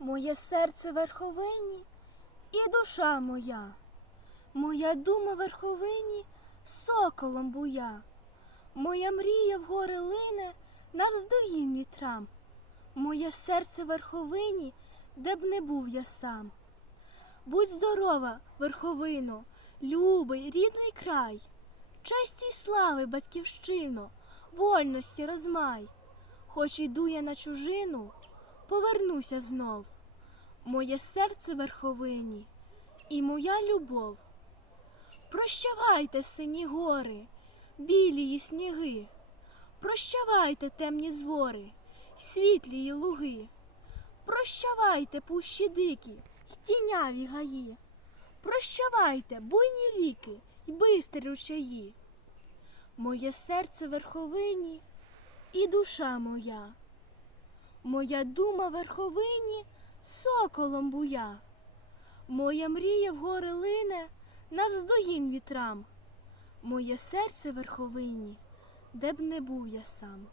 Моє серце верховині і душа моя, моя дума верховині соколом буя, моя мрія в гори лине навздогін вітрам, моє серце верховині, де б не був я сам. Будь здорова, верховино, любий, рідний край, честі й слави, батьківщино, вольності розмай. Хоч іду я на чужину, повернуся знов. Моє серце верховині і моя любов. Прощавайте, сині гори, білії сніги, прощавайте темні звори, світлії луги, прощавайте пущі дикі й тіняві гаї, прощавайте буйні ріки й бистрі ручаї. Моє серце верховині і душа моя. Моя дума верховині соколом буя. Моя мрія в гори лине навздогін вітрам. Моє серце верховині, де б не був я сам.